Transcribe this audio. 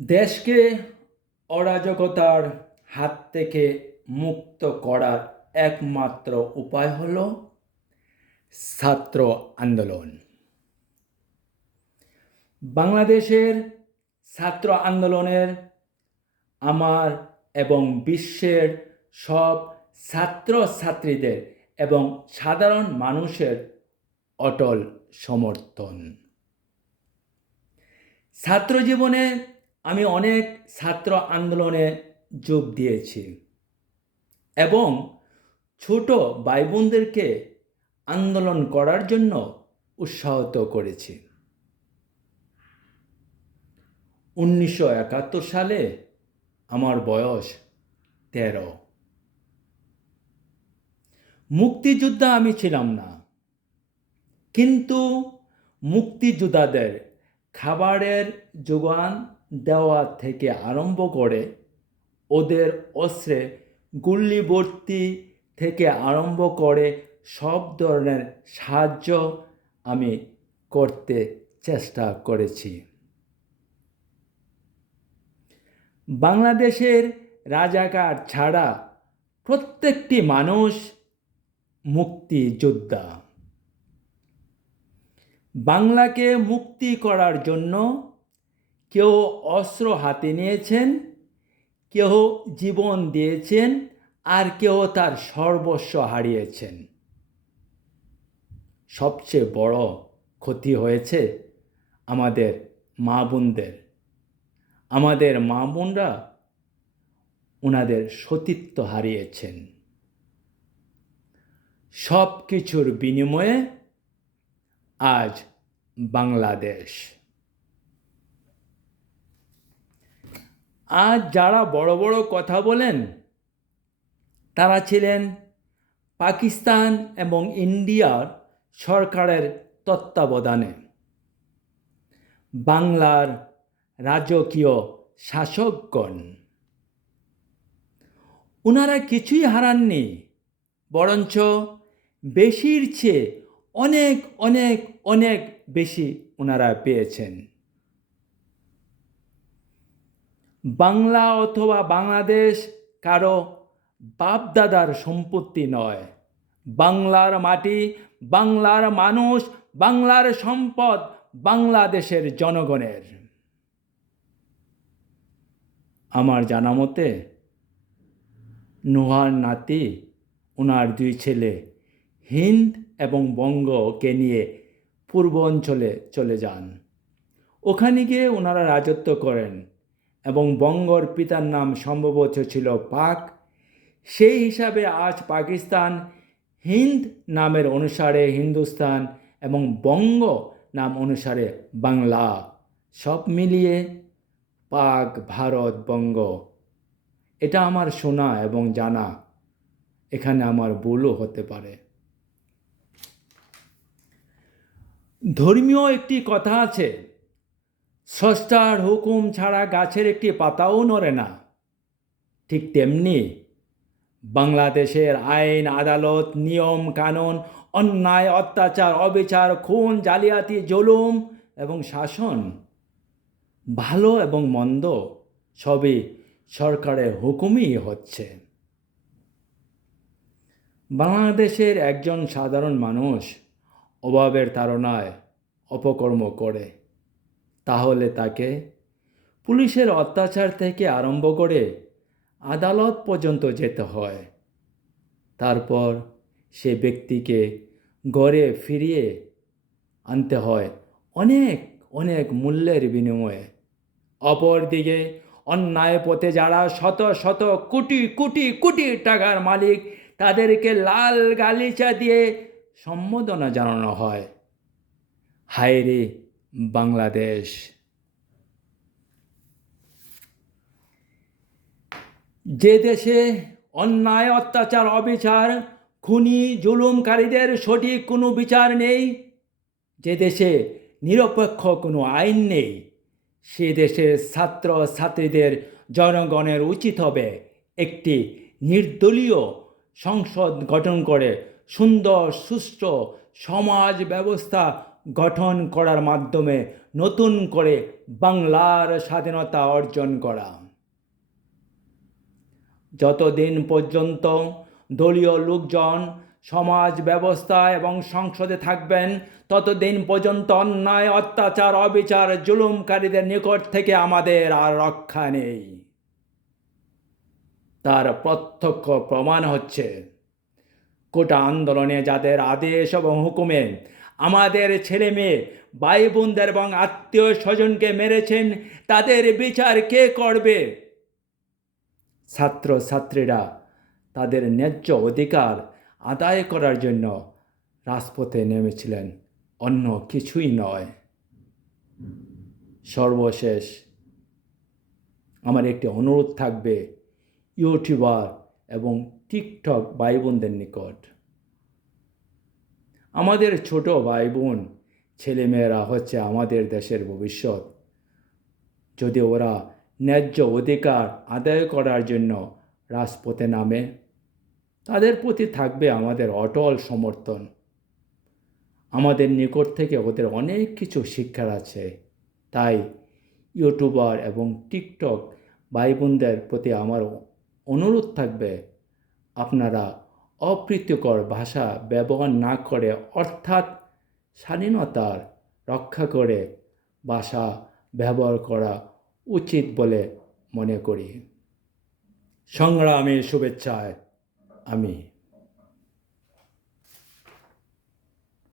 দেশকে অরাজকতার হাত থেকে মুক্ত করার একমাত্র উপায় হল ছাত্র আন্দোলন। বাংলাদেশের ছাত্র আন্দোলনের আমার এবং বিশ্বের সব ছাত্র ছাত্রীদের এবং সাধারণ মানুষের অটল সমর্থন। ছাত্র জীবনে আমি অনেক ছাত্র আন্দোলনে যোগ দিয়েছি এবং ছোট ভাই বোনদেরকে আন্দোলন করার জন্য উৎসাহিত করেছি। উনিশশো একাত্তর সালে আমার বয়স তেরো। মুক্তিযোদ্ধা আমি ছিলাম না, কিন্তু মুক্তিযোদ্ধাদের খাবারের যোগান দেওয়া থেকে আরম্ভ করে ওদের অস্ত্রে গুল্লিবর্তি থেকে আরম্ভ করে সব ধরনের সাহায্য আমি করতে চেষ্টা করেছি। বাংলাদেশের রাজাকার ছাড়া প্রত্যেকটি মানুষ মুক্তিযোদ্ধা। বাংলাকে মুক্তি করার জন্য কেউ অস্ত্র হাতে নিয়েছেন কেউ জীবন দিয়েছেন, আর কেউ তার সর্বস্ব হারিয়েছেন। সবচেয়ে বড় ক্ষতি হয়েছে আমাদের মা বোনদের। আমাদের মা বোনরা ওনাদের সতীত্ব হারিয়েছেন। সব কিছুর বিনিময়ে আজ বাংলাদেশ আজ যারা বড় বড় কথা বলেন, তারা ছিলেন পাকিস্তান এবং ইন্ডিয়ার সরকারের তত্ত্বাবধানে। বাংলার রাজকীয় শাসকগণ। ওনারা কিছুই হারাননি, বরঞ্চ বেশির চেয়ে অনেক অনেক অনেক বেশি ওনারা পেয়েছেন। বাংলা অথবা বাংলাদেশ কারও বাপদাদার সম্পত্তি নয়। বাংলার মাটি, বাংলার মানুষ, বাংলার সম্পদ বাংলাদেশের জনগণের। আমার জানা মতে, নোহার নাতি ওনার দুই ছেলে হিন্দ এবং বঙ্গকে নিয়ে পূর্ব অঞ্চলে চলে যান। ওখানে গিয়ে ওনারা রাজত্ব করেন। এবং বঙ্গর পিতার নাম সম্ভবত ছিল পাক। সেই হিসাবে আজ পাকিস্তান হিন্দ নামের অনুসারে হিন্দুস্তান এবং বঙ্গ নাম অনুসারে বাংলা। সব মিলিয়ে পাক, ভারত, বঙ্গ। এটা আমার শোনা এবং জানা। এখানে আমার ভুলও হতে পারে। ধর্মীয় একটি কথা আছে স্রষ্টার হুকুম ছাড়া গাছের একটি পাতাও নড়ে না। ঠিক তেমনি বাংলাদেশের আইন, আদালত, নিয়ম, কানুন, অন্যায়, অত্যাচার, অবিচার, খুন, জালিয়াতি, জুলুম এবং শাসন ভালো এবং মন্দ সবই সরকারের হুকুমই হচ্ছে। বাংলাদেশের একজন সাধারণ মানুষ অভাবের তাড়নায় অপকর্ম করে। তাহলে তাকে পুলিশের অত্যাচার থেকে আরম্ভ করে আদালত পর্যন্ত যেতে হয়। তারপর সে ব্যক্তিকে গড়ে ফিরিয়ে আনতে হয় অনেক অনেক মূল্যের বিনিময়ে। অপরদিকে অন্যায় পথে যারা শত শত কোটি কোটি কোটি টাকার মালিক, তাদেরকে লাল গালিচা দিয়ে সম্বোধনা জানানো হয়। হায় রে! বাংলাদেশ। যে দেশে অন্যায়, অত্যাচার, অবিচার, খুনি, জুলুমকারীদের সঠিক কোনো বিচার নেই, যে দেশে নিরপেক্ষ কোনো আইন নেই, সে দেশের ছাত্র ছাত্রীদের জনগণের উচিত হবে একটি নির্দলীয় সংসদ গঠন করে সুন্দর, সুষ্ঠু সমাজ ব্যবস্থা গঠন করার মাধ্যমে নতুন করে বাংলার স্বাধীনতা অর্জন করা। যতদিন পর্যন্ত দলীয় লোকজন সমাজ ব্যবস্থা এবং সংসদে থাকবেন, ততদিন পর্যন্ত অন্যায়, অত্যাচার, অবিচার, জুলুমকারীদের নিকট থেকে আমাদের আর রক্ষা নেই। তার প্রত্যক্ষ প্রমাণ হচ্ছে, কোটা আন্দোলনে যাদের আদেশ এবং হুকুমে আমাদের ছেলে মেয়ে, ভাই বোনদের এবং আত্মীয় স্বজনকে মেরেছেন, তাদের বিচার কে করবে? ছাত্র ছাত্রীরা তাদের ন্যায্য অধিকার আদায় করার জন্য রাজপথে নেমেছিলেন, অন্য কিছুই নয়। সর্বশেষ আমার একটি অনুরোধ থাকবে, ইউটিউবার এবং টিকটক ভাই বোনদের নিকট। আমাদের ছোট ভাই বোন ছেলেমেয়েরা হচ্ছে আমাদের দেশের ভবিষ্যৎ। যদি ওরা ন্যায্য অধিকার আদায় করার জন্য রাজপথে নামে, তাদের প্রতি থাকবে আমাদের অটল সমর্থন। আমাদের নিকট থেকে ওদের অনেক কিছু শিক্ষার আছে। তাই ইউটিউবার এবং টিকটক ভাই বোনদের প্রতি আমার অনুরোধ থাকবে, আপনারা অপ্রীতিকর ভাষা ব্যবহার না করে, অর্থাৎ স্বাধীনতার রক্ষা করে ভাষা ব্যবহার করা উচিত বলে মনে করি। সংগ্রামের শুভেচ্ছায় আমি